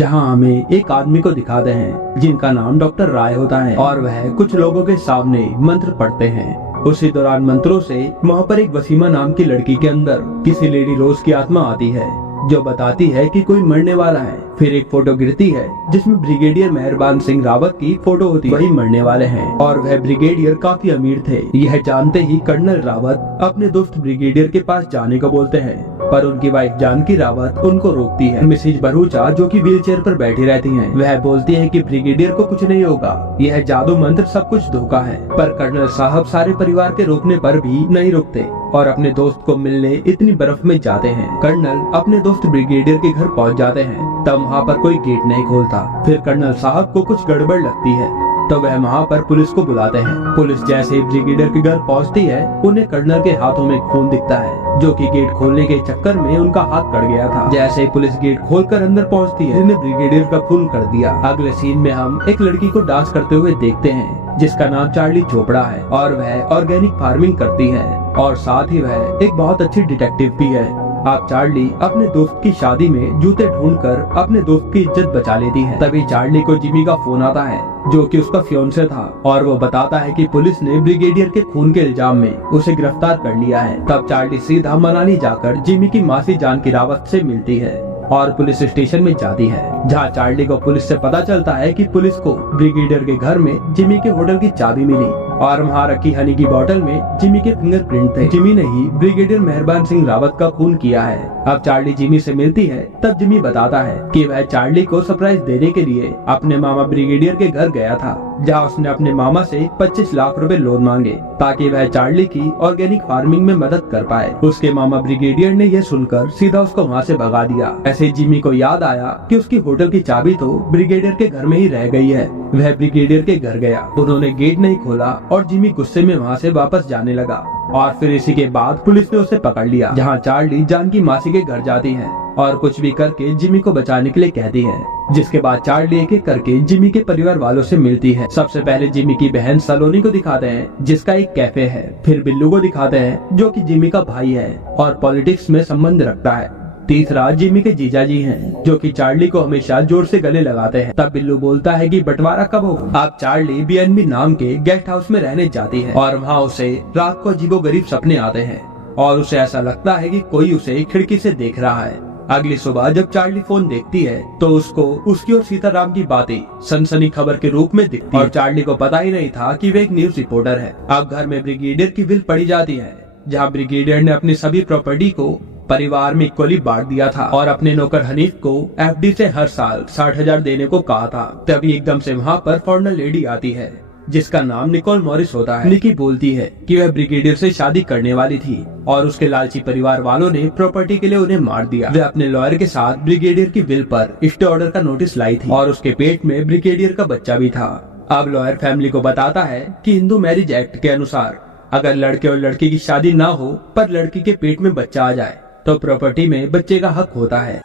जहां हमें एक आदमी को दिखाते हैं जिनका नाम डॉक्टर राय होता है और वह कुछ लोगों के सामने मंत्र पढ़ते हैं। उसी दौरान मंत्रों से वहाँ पर एक वसीमा नाम की लड़की के अंदर किसी लेडी रोज की आत्मा आती है जो बताती है कि कोई मरने वाला है। फिर एक फोटो गिरती है जिसमें ब्रिगेडियर मेहरबान सिंह रावत की फोटो होती है। वही मरने वाले हैं और वह ब्रिगेडियर काफी अमीर थे। यह जानते ही कर्नल रावत अपने दोस्त ब्रिगेडियर के पास जाने को बोलते हैं, पर उनकी वाइफ जानकी रावत उनको रोकती है। मिसेज भरूचा जो कि व्हीलचेयर पर बैठी रहती हैं, वह बोलती है कि ब्रिगेडियर को कुछ नहीं होगा, यह जादू मंत्र सब कुछ धोखा है। पर कर्नल साहब सारे परिवार के रोकने पर भी नहीं रुकते और अपने दोस्त को मिलने इतनी बर्फ में जाते हैं। कर्नल अपने दोस्त ब्रिगेडियर के घर पहुंच जाते हैं, तब वहाँ पर कोई गेट नहीं खोलता। फिर कर्नल साहब को कुछ गड़बड़ लगती है तो वह वहाँ पर पुलिस को बुलाते हैं। पुलिस जैसे ही ब्रिगेडियर के घर पहुँचती है, उन्हें कर्नल के हाथों में खून दिखता है जो कि गेट खोलने के चक्कर में उनका हाथ कट गया था। जैसे ही पुलिस गेट खोलकर अंदर पहुँचती है, इन्हें ब्रिगेडियर का खून कर दिया। अगले सीन में हम एक लड़की को डांस करते हुए देखते हैं जिसका नाम चार्ली चोपड़ा है और वह ऑर्गेनिक फार्मिंग करती है और साथ ही वह एक बहुत अच्छी डिटेक्टिव भी है। अब चार्ली अपने दोस्त की शादी में जूते ढूंढकर अपने दोस्त की इज्जत बचा लेती है। तभी चार्ली को जिमी का फोन आता है जो कि उसका फियोंसे था और वो बताता है कि पुलिस ने ब्रिगेडियर के खून के इल्जाम में उसे गिरफ्तार कर लिया है। तब चार्ली सीधा मनाली जाकर जिमी की मासी जानकी रावत से मिलती है और पुलिस स्टेशन में जाती है, जहां चार्ली को पुलिस से पता चलता है कि पुलिस को ब्रिगेडियर के घर में जिमी के होटल की चाबी मिली और वहाँ रखी हनी की बोतल में जिमी के फिंगरप्रिंट थे। जिमी ने ही ब्रिगेडियर मेहरबान सिंह रावत का खून किया है। अब चार्ली जिमी से मिलती है, तब जिमी बताता है कि वह चार्ली को सरप्राइज देने के लिए अपने मामा ब्रिगेडियर के घर गया था, जहाँ उसने अपने मामा से 25 लाख रुपए लोन मांगे ताकि वह चार्ली की ऑर्गेनिक फार्मिंग में मदद कर पाए। उसके मामा ब्रिगेडियर ने यह सुनकर सीधा उसको वहाँ से भगा दिया। ऐसे जिमी को याद आया कि उसकी होटल की चाबी तो ब्रिगेडियर के घर में ही रह गई है। वह ब्रिगेडियर के घर गया, उन्होंने गेट नहीं खोला और जिमी गुस्से में वहाँ से वापस जाने लगा और फिर इसी के बाद पुलिस ने उसे पकड़ लिया, जहाँ चार्ली जानकी मासी के घर जाती है और कुछ भी करके जिमी को बचाने के लिए कहती है। जिसके बाद चार्ली एक एक करके जिमी के परिवार वालों से मिलती है। सबसे पहले जिमी की बहन सलोनी को दिखाते हैं जिसका एक कैफे है। फिर बिल्लू को दिखाते हैं जो कि जिमी का भाई है और पॉलिटिक्स में संबंध रखता है। तीसरा जिमी के जीजाजी हैं जो कि चार्ली को हमेशा जोर से गले लगाते हैं। तब बिल्लू बोलता है कि बंटवारा कब होगा। अब चार्ली बीएनबी नाम के गेस्ट हाउस में रहने जाती है और वहाँ उसे रात को अजीबोगरीब सपने आते हैं और उसे ऐसा लगता है कि कोई उसे खिड़की से देख रहा है। अगली सुबह जब चार्ली फोन देखती है तो उसको उसकी और सीताराम की बातें सनसनी खबर के रूप में दिखती है और चार्ली को पता ही नहीं था कि वे एक न्यूज रिपोर्टर है। अब घर में ब्रिगेडियर की विल पड़ी जाती है, जहाँ ब्रिगेडियर ने अपनी सभी प्रॉपर्टी को परिवार में इक्वली बांट दिया था और अपने नौकर हनीफ को एफडी से हर साल 60,000 देने को कहा था। तभी एकदम से वहाँ पर फॉरेनर लेडी आती है जिसका नाम निकोल मॉरिस होता है। निकी बोलती है कि वह ब्रिगेडियर से शादी करने वाली थी और उसके लालची परिवार वालों ने प्रॉपर्टी के लिए उन्हें मार दिया। वे अपने लॉयर के साथ ब्रिगेडियर की विल पर स्टे ऑर्डर का नोटिस लाई थी और उसके पेट में ब्रिगेडियर का बच्चा भी था। अब लॉयर फैमिली को बताता है कि हिंदू मैरिज एक्ट के अनुसार अगर लड़के और लड़की की शादी ना हो पर लड़की के पेट में बच्चा आ जाए तो प्रॉपर्टी में बच्चे का हक होता है।